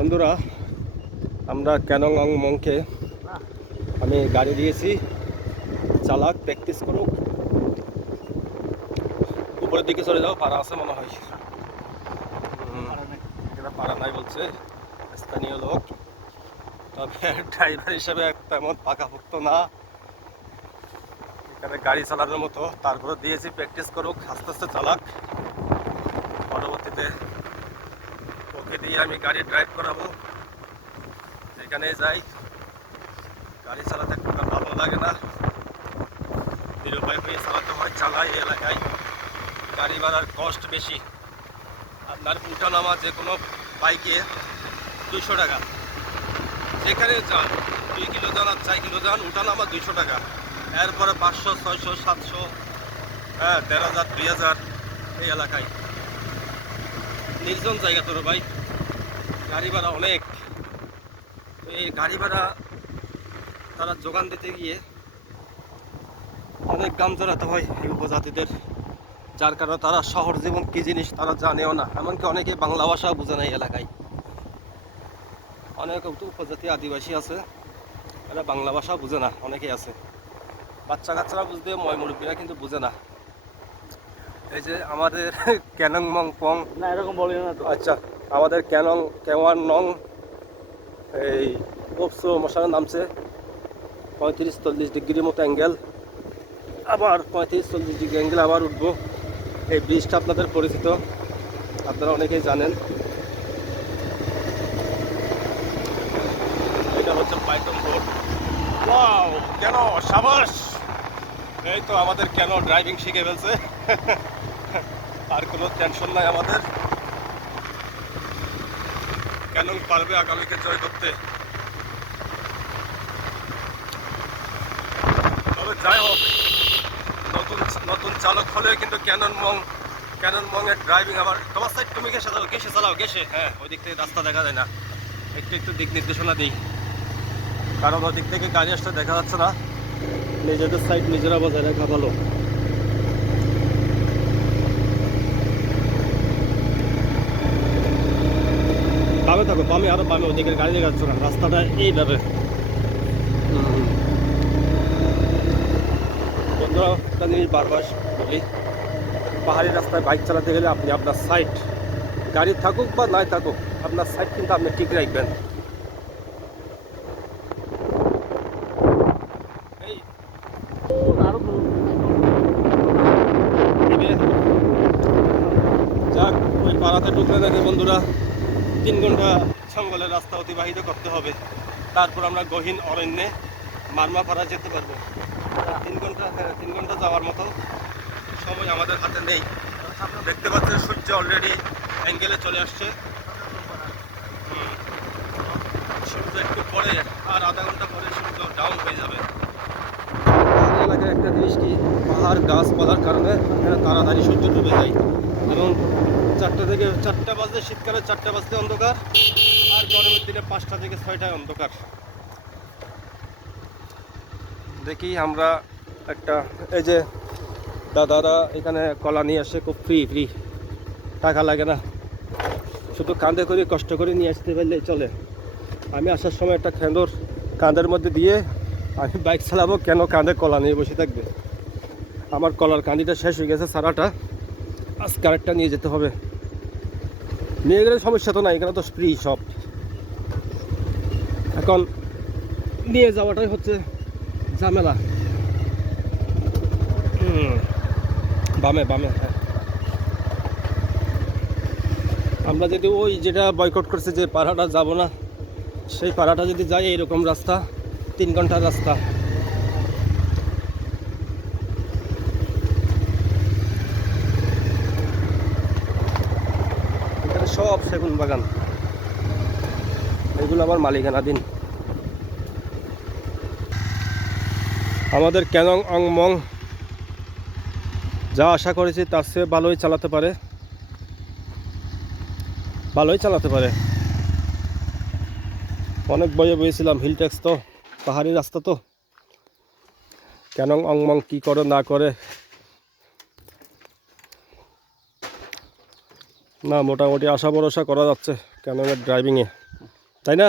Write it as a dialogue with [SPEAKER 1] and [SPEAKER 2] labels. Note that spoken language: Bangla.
[SPEAKER 1] বন্ধুরা, আমরা ক্যানং অং মংকে আমি গাড়ি দিয়েছি, চালাক, প্র্যাকটিস করুক। উপরের দিকে চলে যাও, পাড়া আছে মনে হয়। এখানে পাড়া নাই বলছে, স্থানীয় লোক। তবে ড্রাইভার হিসেবে তেমন পাকাপোক্ত না। এখানে গাড়ি চালানোর মতো, তারপরে দিয়েছি, প্র্যাকটিস করুক, আস্তে আস্তে চালাক। পরবর্তীতে দিয়ে আমি গাড়ি ড্রাইভ করাবো। যেখানে যাই, গাড়ি চালাতে ভালো লাগে না। নিরুপায় হয়ে চালাতে হয় চালাই এলাকায়। গাড়ি ভাড়ার কষ্ট বেশি। আপনার উঠানামা যে কোনো বাইকে দুইশো টাকা। যেখানে যান, দুই কিলো যান আর চার কিলো যান, উঠানামা দুইশো টাকা। এরপরে পাঁচশো, ছয়শো, সাতশো হ্যাঁ দেড় হাজার, দুই হাজার এই এলাকায়। নির্জন জায়গা তোর ভাই। গাড়ি ভাড়া অনেক। তো এই গাড়ি ভাড়া তারা যোগান দিতে গিয়ে অনেক গাম জড়াতে হয় এই উপজাতিদের যার কারণে তারা শহর জীবন কি জিনিস তারা জানেও না। এমনকি অনেকে বাংলা ভাষা বোঝে না এই এলাকায়। অনেক উপজাতি আদিবাসী আছে এরা বাংলা ভাষা বুঝে না অনেকে আছে। বাচ্চা কাচ্চারা বুঝতে ময় মুরব্বীরা কিন্তু বুঝে না। এই যে আমাদের ক্যানং মং পং
[SPEAKER 2] না এরকম বলি না
[SPEAKER 1] আচ্ছা। আমাদের ক্যানং কেওয়ান নং, এই ওপসো মশারা নামছে। পঁয়ত্রিশ, চল্লিশ ডিগ্রির মতো অ্যাঙ্গেল আবার পঁয়ত্রিশ, চল্লিশ ডিগ্রি অ্যাঙ্গেল আবার উঠবো। এই ব্রিজটা আপনাদের পরিচিত। আপনারা অনেকেই জানেন। এটা হচ্ছে পাইটন রোড কেন? সাবাস! এই তো আমাদের কেন ড্রাইভিং শিখে ফেলছে। আর কোনো টেনশন নাই আমাদের। কেন পারবে আগামীকে জয় করতে? তবে যাই হোক, নতুন নতুন চালক হলেও কিন্তু ক্যানন মং ক্যানন মং এর ড্রাইভিং আমার তোমার সাইড তুমি গেছে চালাও গেছে চালাও গেছে হ্যাঁ ওই দিক থেকে রাস্তা দেখা যায় না। একটু একটু দিক নির্দেশনা দিই। কারণ ওই দিক থেকে গাড়ি আসতে দেখা যাচ্ছে না। নিজেদের সাইড নিজেরা বজায় রাখা ভালো। বামে থাকো, বামে, আরও বামে ওদিকের গাড়ি দেখা যাচ্ছে রাস্তাটা এইভাবে। বন্ধুরা, একটা জিনিস বারবার বলি, পাহাড়ি রাস্তায় বাইক চালাতে গেলে আপনি আপনার সাইড গাড়ি থাকুক বা নাই থাকুক, আপনার সাইড কিন্তু আপনি ঠিক রাখবেন। যাক, ওই পাড়াতে ঢুকলে নাকি বন্ধুরা? তিন ঘণ্টা জঙ্গলের রাস্তা অতিবাহিত করতে হবে। তারপর আমরা গহীন অরণ্যে মারমাপাড়া যেতে পারব। তিন ঘণ্টা হ্যাঁ তিন ঘণ্টা যাওয়ার মতো সময় আমাদের হাতে নেই। দেখতে পাচ্ছেন সূর্য অলরেডি অ্যাঙ্গেলে চলে আসছে। সূর্য একটু পরে আর আধা ঘণ্টা পরে সূর্য ডাউন হয়ে যাবে। একটা জিনিস কি পাহাড়, গাছপালার কারণে এখানে তাড়াতাড়ি সূর্য ডুবে যায়। এবং চারটা থেকে চারটা বাজলে শীতকালে চারটা বাজলে অন্ধকার, আর গরমের দিনে পাঁচটা থেকে ছয়টায় অন্ধকার। দেখি আমরা একটা, এই যে দাদারা এখানে কলা নিয়ে আসে, খুব ফ্রি ফ্রি টাকা লাগে না। শুধু কাঁধে করে, কষ্ট করে নিয়ে আসতে পারলেই চলে। আমি আসার সময় একটা খেঁদর কাঁধের মধ্যে দিয়ে আমি বাইক চালাবো, কেন কাঁধে কলা নিয়ে বসে থাকবে? আমার কলার কাঁদিটা শেষ হয়ে গেছে সারাটা। আজকে আরেকটা নিয়ে যেতে হবে। নিয়ে গেলে সমস্যা তো নাই এখানে তো ফ্রি সব। এখন নিয়ে যাওয়াটাই হচ্ছে ঝামেলা। বামে বামে হ্যাঁ। আমরা যদি ওই যেটা বয়কট করছে যে পাড়াটা যাব না সেই পাড়াটা যদি যাই এইরকম রাস্তা তিন ঘণ্টার রাস্তা এখানে সব সেগুন বাগান। এগুলো আমার মালিকানাধীন আমাদের ক্যানং অং মং যা আশা করেছি তার চেয়ে ভালোই চালাতে পারে। ভালোই চালাতে পারে। অনেক বয়ে বয়েছিলাম হিল ট্যাক্স তো, পাহাড়ি রাস্তা তো। কেন অংমং কি করে না করে না মোটামুটি আশা ভরসা করা যাচ্ছে ক্যামেরার ড্রাইভিংয়ে তাই না?